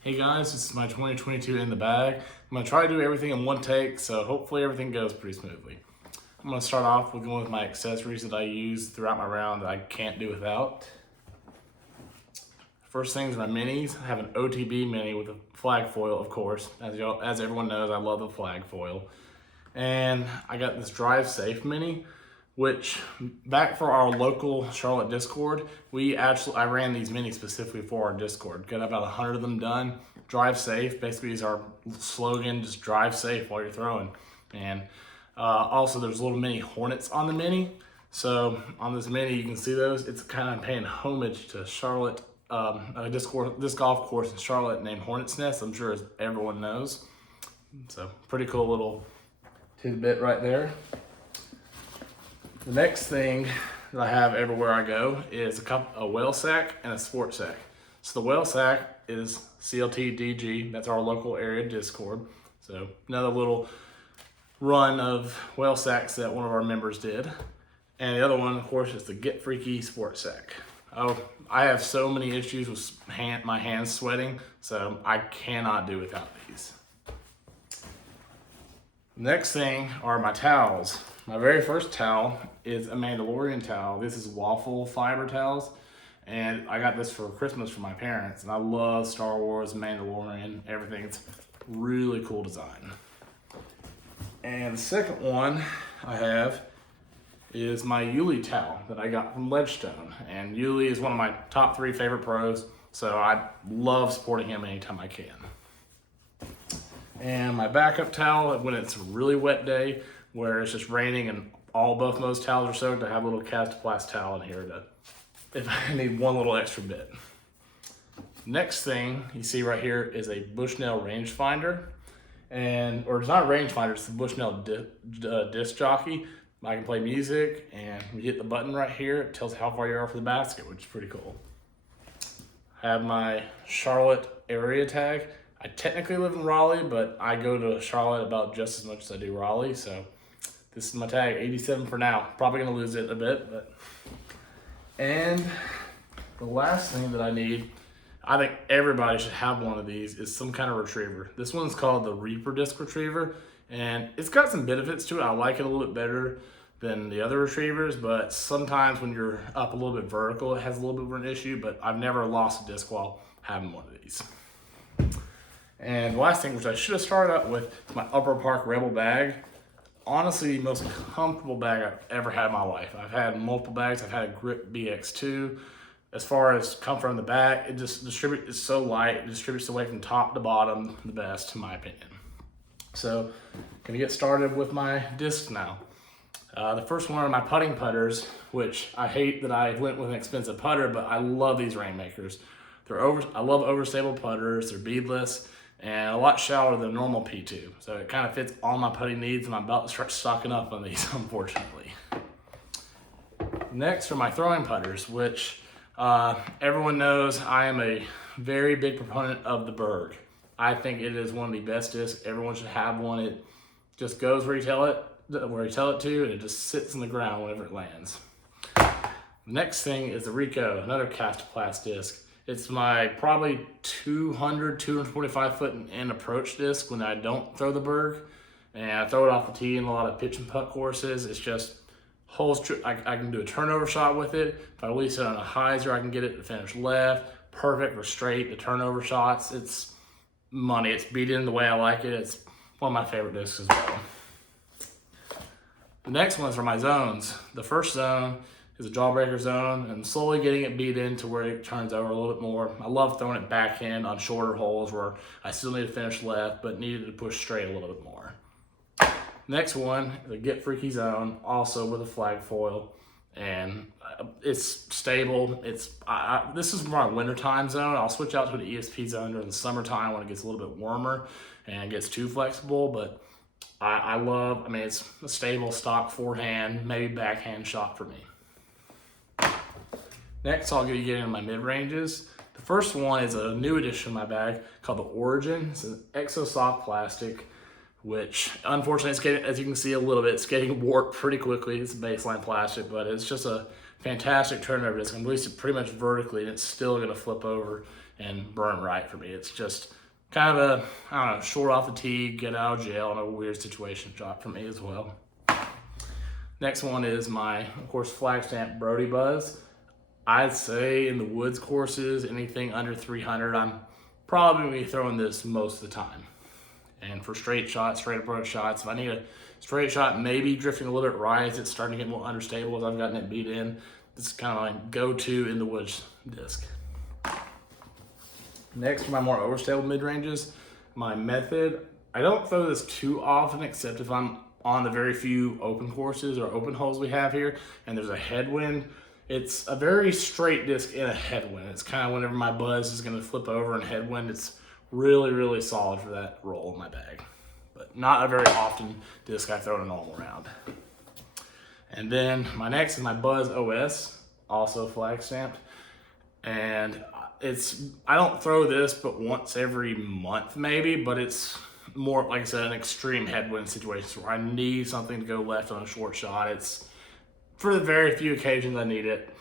Hey guys, this is my 2022 in the bag. I'm gonna try to do everything in one take, so hopefully everything goes pretty smoothly. I'm gonna start off with going with my accessories that I use throughout my round that I can't do without. First things are my minis. I have an OTB mini with a flag foil, of course. As everyone knows, I love the flag foil. And I got this Drive Safe mini, which back for our local Charlotte Discord, I ran these minis specifically for our Discord. Got about 100 of them done. Drive safe, basically is our slogan, just drive safe while you're throwing. And also there's little mini Hornets on the mini. So on this mini, you can see those. It's kind of paying homage to Charlotte, a disc golf course in Charlotte named Hornets Nest. I'm sure as everyone knows. So pretty cool little tidbit right there. The next thing that I have everywhere I go is a whale sack and a sport sack. So the whale sack is CLT DG, that's our local area Discord. So another little run of whale sacks that one of our members did. And the other one, of course, is the Get Freaky sport sack. Oh, I have so many issues with my hands sweating, so I cannot do without these. Next thing are my towels. My very first towel is a Mandalorian towel. This is waffle fiber towels, and I got this for Christmas from my parents, and I love Star Wars, Mandalorian, everything. It's really cool design. And the second one I have is my Yuli towel that I got from Ledgestone. And Yuli is one of my top 3 favorite pros, so I love supporting him anytime I can. And my backup towel, when it's a really wet day, where it's just raining and both those towels are soaked, I have a little Cast-Plast towel in here if I need one little extra bit. Next thing you see right here is a Bushnell rangefinder, or it's not a rangefinder, it's a Bushnell disc jockey. I can play music, and you hit the button right here, it tells how far you are for the basket, which is pretty cool. I have my Charlotte area tag. I technically live in Raleigh, but I go to Charlotte about just as much as I do Raleigh, so this is my tag, 87 for now. Probably gonna lose it a bit, but. And the last thing that I need, I think everybody should have one of these, is some kind of retriever. This one's called the Reaper Disc Retriever, and it's got some benefits to it. I like it a little bit better than the other retrievers, but sometimes when you're up a little bit vertical, it has a little bit of an issue, but I've never lost a disc while having one of these. And the last thing, which I should have started out with, is my Upper Park Rebel bag. Honestly, the most comfortable bag I've ever had in my life. I've had multiple bags. I've had a Grip BX2. As far as comfort on the back, it's so light. It distributes the weight from top to bottom the best, in my opinion. So, gonna get started with my discs now. The first one are my putting putters, which I hate that I went with an expensive putter, but I love these Rainmakers. I love overstable putters. They're beadless and a lot shallower than normal P2. So it kind of fits all my putting needs, and I'm about to start stocking up on these, unfortunately. Next are my throwing putters, which everyone knows I am a very big proponent of the Berg. I think it is one of the best discs. Everyone should have one. It just goes where you tell it to, and it just sits in the ground whenever it lands. Next thing is the Rico, another Cast-Plast disc. It's my probably 225 foot in approach disc when I don't throw the Berg, and I throw it off the tee in a lot of pitch and putt courses. It's just holes. I can do a turnover shot with it. If I release it on a hyzer, I can get it to finish left. Perfect for straight, the turnover shots. It's money. It's beat in the way I like it. It's one of my favorite discs as well. The next ones are my zones. The first zone is a jawbreaker zone, and I'm slowly getting it beat in to where it turns over a little bit more. I love throwing it backhand on shorter holes where I still need to finish left, but needed to push straight a little bit more. Next one is a Get Freaky zone, also with a flag foil, and it's stable. This is my wintertime zone. I'll switch out to an ESP zone during the summertime when it gets a little bit warmer and it gets too flexible, but it's a stable stock forehand, maybe backhand shot for me. Next, I'll get into my mid-ranges. The first one is a new addition in my bag called the Origin. It's an exo soft plastic, which unfortunately, as you can see a little bit, it's getting warped pretty quickly. It's baseline plastic, but it's just a fantastic turnover disc. I'm releasing it pretty much vertically, and it's still gonna flip over and burn right for me. It's just kind of a, I don't know, short off the tee, get out of jail, and a weird situation shot for me as well. Next one is my, of course, flag stamp Brody Buzz. I'd say in the woods courses, anything under 300, I'm probably going to be throwing this most of the time. And for straight shots, straight approach shots, if I need a straight shot, maybe drifting a little bit right as it's starting to get more understable as I've gotten it beat in, this is kind of like go-to in the woods disc. Next, for my more overstable mid-ranges, my method, I don't throw this too often except if I'm on the very few open courses or open holes we have here and there's a headwind. It's a very straight disc in a headwind. It's kind of whenever my buzz is going to flip over in headwind, it's really, really solid for that roll in my bag. But not a very often disc I throw in a normal round. And then my next is my Buzz OS, also flag stamped. And I don't throw this but once every month maybe, but it's more, like I said, an extreme headwind situation where I need something to go left on a short shot. It's for the very few occasions I need it.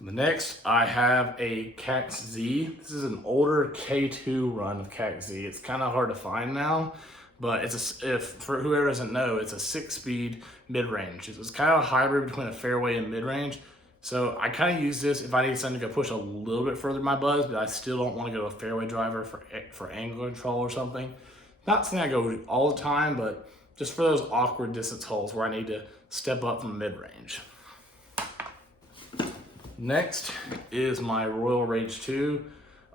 The next, I have a Cax Z. This is an older K2 run of Cax Z. It's kind of hard to find now, but for whoever doesn't know, it's a 6-speed mid-range. It's kind of a hybrid between a fairway and mid-range. So I kind of use this if I need something to go push a little bit further in my buzz, but I still don't want to go to a fairway driver for angle control or something. Not saying I go all the time, but just for those awkward distance holes where I need to step up from mid-range. Next is my Royal Rage 2.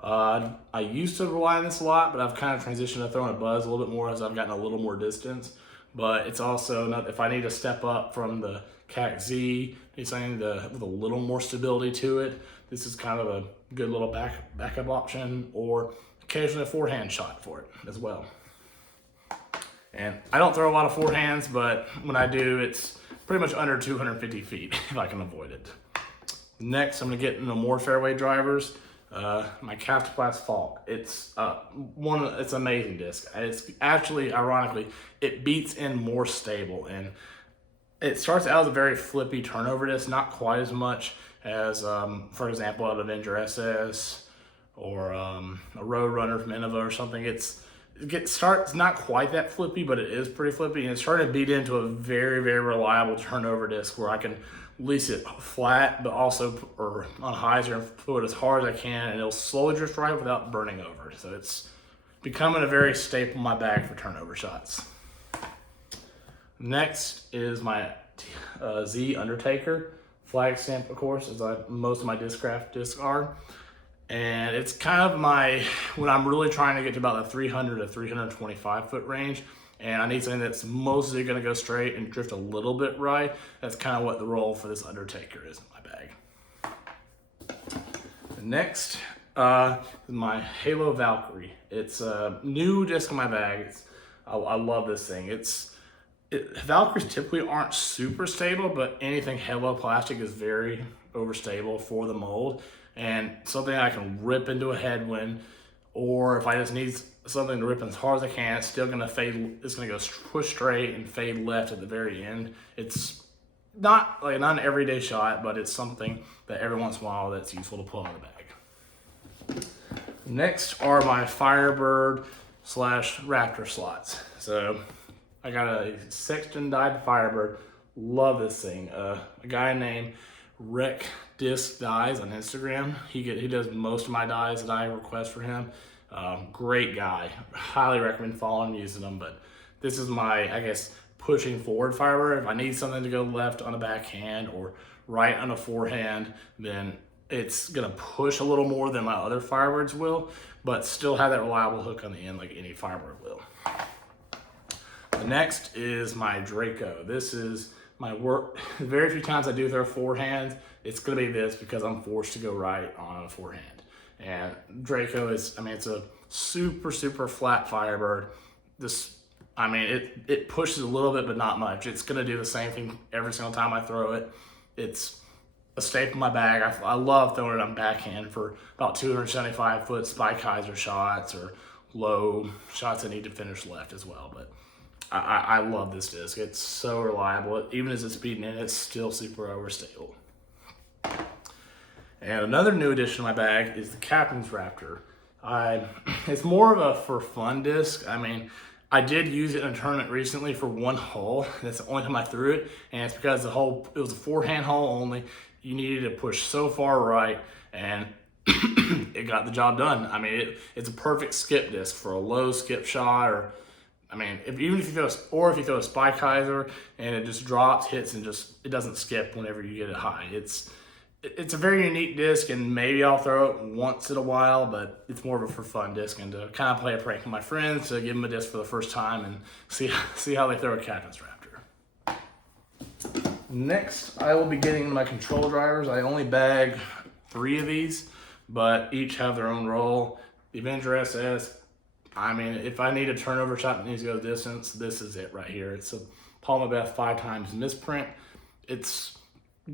I used to rely on this a lot, but I've kind of transitioned to throwing a buzz a little bit more as I've gotten a little more distance. But it's also, if I need to step up from the Cax Z, need something with a little more stability to it, this is kind of a good little backup option, or occasionally a forehand shot for it as well. And I don't throw a lot of forehands, but when I do, it's pretty much under 250 feet if I can avoid it. Next, I'm gonna get into more fairway drivers. My Castoplast Falk. It's it's an amazing disc. It's actually, ironically, it beats in more stable, and it starts out as a very flippy turnover disc, not quite as much as, for example, an Avenger SS or a Roadrunner from Innova or something. It's not quite that flippy, but it is pretty flippy, and it's starting to beat into a very, very reliable turnover disc where I can release it flat, but also or on hyzer and throw it as hard as I can, and it'll slowly drift right without burning over. So it's becoming a very staple in my bag for turnover shots. Next is my Z Undertaker flag stamp, of course, as most of my Discraft discs are. And it's kind of when I'm really trying to get to about the 300 to 325 foot range, and I need something that's mostly gonna go straight and drift a little bit right. That's kind of what the roll for this Undertaker is in my bag. The next is my Halo Valkyrie. It's a new disc in my bag. I love this thing. Valkyries typically aren't super stable, but anything Halo plastic is very overstable for the mold, and something I can rip into a headwind, or if I just need something to rip as hard as I can, it's still gonna fade. It's gonna go push straight and fade left at the very end. It's not an everyday shot, but it's something that every once in a while that's useful to pull out of the bag. Next are my Firebird / Raptor slots. So I got a Sexton dyed Firebird. Love this thing. A guy named Rec Disc Dyes on Instagram. He does most of my dyes that I request for him. Great guy. Highly recommend following and using them. But this is my, I guess, pushing forward Firebird. If I need something to go left on a backhand or right on a forehand, then it's gonna push a little more than my other Firebirds will, but still have that reliable hook on the end like any Firebird will. The next is my Draco. This is my work. Very few times I do throw forehands, it's gonna be this because I'm forced to go right on a forehand. And Draco is, it's a super, super flat Firebird. It pushes a little bit, but not much. It's gonna do the same thing every single time I throw it. It's a staple in my bag. I love throwing it on backhand for about 275 foot spike hyzer shots or low shots that need to finish left as well. But I love this disc. It's so reliable. Even as it's beating in, it's still super overstable. And another new addition to my bag is the Captain's Raptor. It's more of a for fun disc. I mean, I did use it in a tournament recently for one hole. That's the only time I threw it, and it's because it was a forehand hole only. You needed to push so far right, and it got the job done. I mean, it's a perfect skip disc for a low skip shot, or I mean, if you throw a spike hyzer and it just drops, hits, and it doesn't skip whenever you get it high. It's a very unique disc, and maybe I'll throw it once in a while, but it's more of a for fun disc and to kind of play a prank with my friends, to give them a disc for the first time and see how they throw a Captain's Raptor. Next, I will be getting my control drivers. I only bag 3 of these, but each have their own role. The Avenger SS, I mean, if I need a turnover shot that needs to go distance, this is it right here. It's a Palma Beth 5 times misprint. It's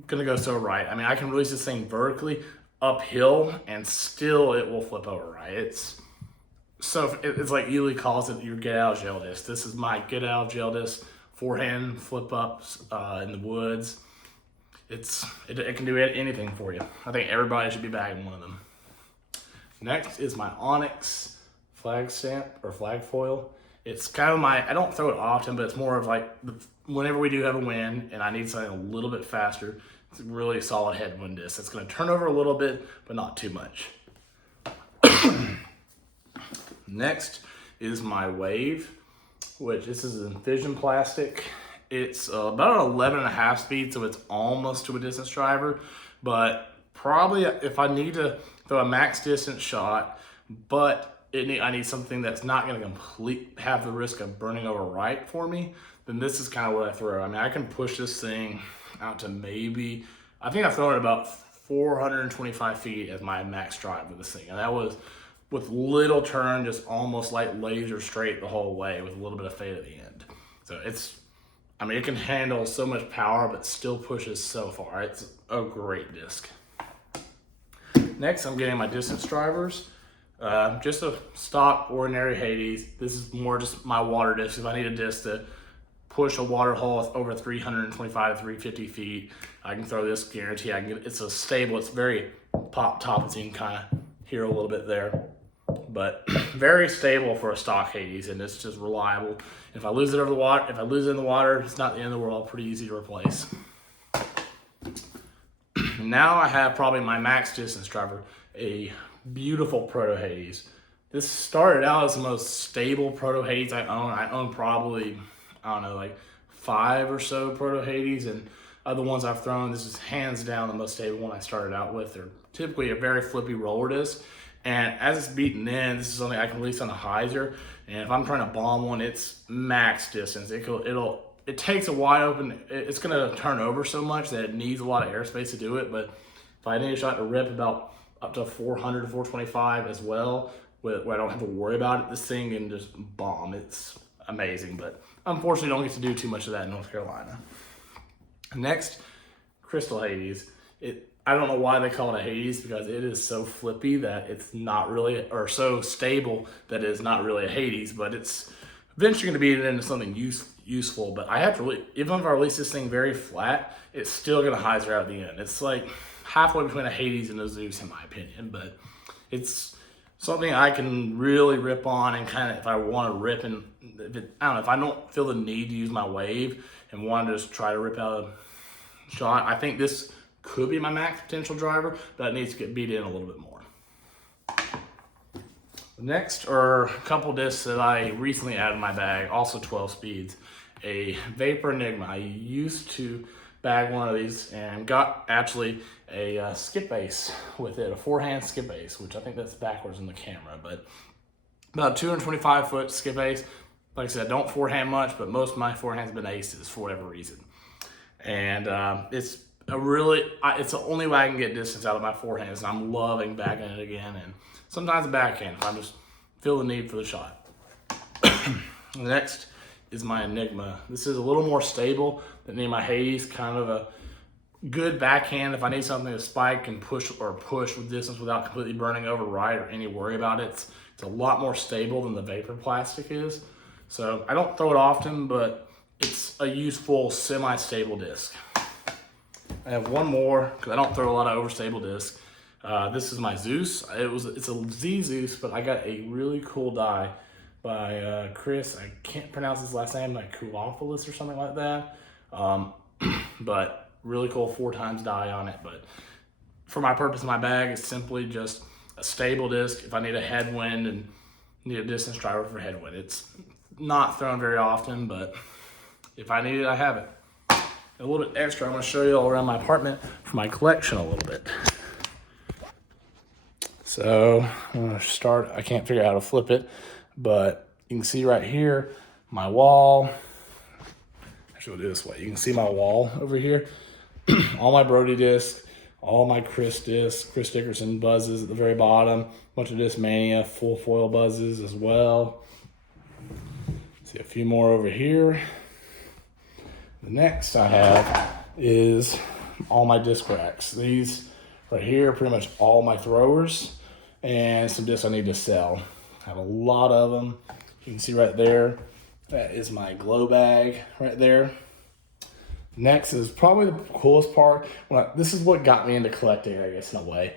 gonna go so right. I mean, I can release this thing vertically uphill and still it will flip over right. It's like Ely calls it your get out of jail disc. This is my get out of jail disc. Forehand flip ups in the woods. It can do anything for you. I think everybody should be bagging one of them. Next is my Onyx flag stamp or flag foil. It's kind of I don't throw it often, but it's more of like whenever we do have a wind and I need something a little bit faster, it's a really solid headwind disc. It's going to turn over a little bit, but not too much. Next is my Wave, which this is in fission plastic. It's about an 11.5 speed, so it's almost to a distance driver, but probably if I need to throw a max distance shot, but I need something that's not going to have the risk of burning over right for me, then this is kind of what I throw. I mean, I can push this thing out to maybe, I think I've thrown it about 425 feet as my max drive with this thing. And that was with little turn, just almost like laser straight the whole way with a little bit of fade at the end. So it can handle so much power, but still pushes so far. It's a great disc. Next, I'm getting my distance drivers. Just a stock ordinary Hades. This is more just my water disc. If I need a disc to push a water hole over 325 to 350 feet, I can throw this, guarantee I can get it. It's a stable, it's very pop top, as you can kind of hear a little bit there, but very stable for a stock Hades, and it's just reliable. If I lose it in the water, it's not the end of the world, pretty easy to replace. Now I have probably my max distance driver, a beautiful Proto Hades. This started out as the most stable Proto Hades I own. I own probably, I don't know, like 5 or so Proto Hades, and of the ones I've thrown, this is hands down the most stable one I started out with. They're typically a very flippy roller disc, and as it's beaten in, this is something I can release on a hyzer, and if I'm trying to bomb one, it's max distance. It takes a wide open, it's gonna turn over so much that it needs a lot of airspace to do it, but if I need a shot to rip about up to 400 to 425 as well, where I don't have to worry about it, this thing can just bomb. It's amazing, but unfortunately don't get to do too much of that in North Carolina. Next, Crystal Hades. I don't know why they call it a Hades, because it is so flippy that it's not really, or so stable that it's not really a Hades, but it's eventually going to be into something useful. But I have to, even if I release this thing very flat, it's still going to hyzer out at the end. It's like halfway between a Hades and a Zeus, in my opinion, but it's something I can really rip on, and kind of if I want to rip, and if I don't feel the need to use my Wave and want to just try to rip out a shot, I think this could be my max potential driver, but it needs to get beat in a little bit more. Next are a couple discs that I recently added in my bag, also 12 speeds. A Vapor Enigma. I used to bag one of these and got actually a skip ace with it, a forehand skip ace, which I think that's backwards in the camera, but about 225 foot skip ace. Like I said, don't forehand much, but most of my forehands have been aces for whatever reason. And it's the only way I can get distance out of my forehands, and I'm loving bagging it again, and sometimes a backhand if I just feel the need for the shot. Next is my Enigma. This is a little more stable than any of my Hades, kind of a good backhand if I need something to spike and push with distance without completely burning over right or any worry about it. It's a lot more stable than the Vapor plastic is. So I don't throw it often, but it's a useful semi-stable disc. I have one more, because I don't throw a lot of overstable discs. This is my Zeus. It's a Z Zeus, but I got a really cool die by Chris. I can't pronounce his last name, like Koulopolis or something like that. But really cool 4x die on it. But for my purpose, my bag is simply just a stable disc. If I need a headwind and need a distance driver for headwind, it's not thrown very often, but if I need it, I have it. A little bit extra, I'm gonna show you all around my apartment for my collection a little bit. So I'm gonna start, I can't figure out how to flip it, but you can see right here, my wall. Actually, we'll do it this way. You can see my wall over here. All my Brody discs, all my Chris discs, Chris Dickerson buzzes at the very bottom, bunch of Discmania full foil buzzes as well. See a few more over here. The next I have is all my disc racks. These right here are pretty much all my throwers and some discs I need to sell. I have a lot of them. You can see right there, that is my glow bag right there. Next is probably the coolest part. This is what got me into collecting, I guess, in a way.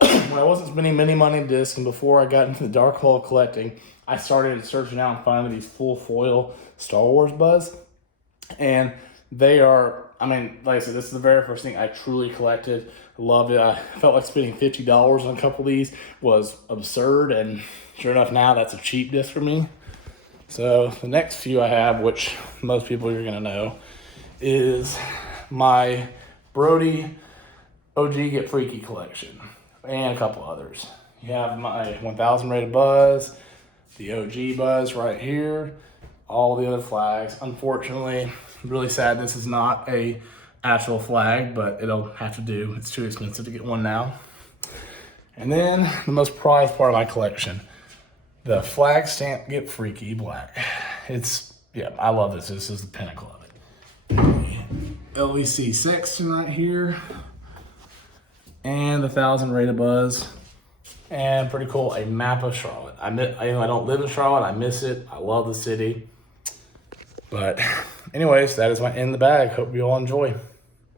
When I wasn't spending many money on discs and before I got into the dark hole of collecting, I started searching out and finding these full foil Star Wars buzz. And they are, I mean, like I said, this is the very first thing I truly collected. I loved it. I felt like spending $50 on a couple of these was absurd. And sure enough, now that's a cheap disc for me. So the next few I have, which most people are going to know, is my Brody OG Get Freaky collection and a couple others. You have my 1000 rated buzz, the OG buzz right here, all the other flags. Unfortunately, I'm really sad this is not a actual flag, but it'll have to do. It's too expensive to get one now. And then the most prized part of my collection, the flag stamp Get Freaky black. Yeah, I love this. This is the pinnacle of it. LEC Sexton right here. And the 1000 rated buzz. And pretty cool, a map of Charlotte. I don't live in Charlotte. I miss it. I love the city. But anyways, that is my in the bag. Hope you all enjoy.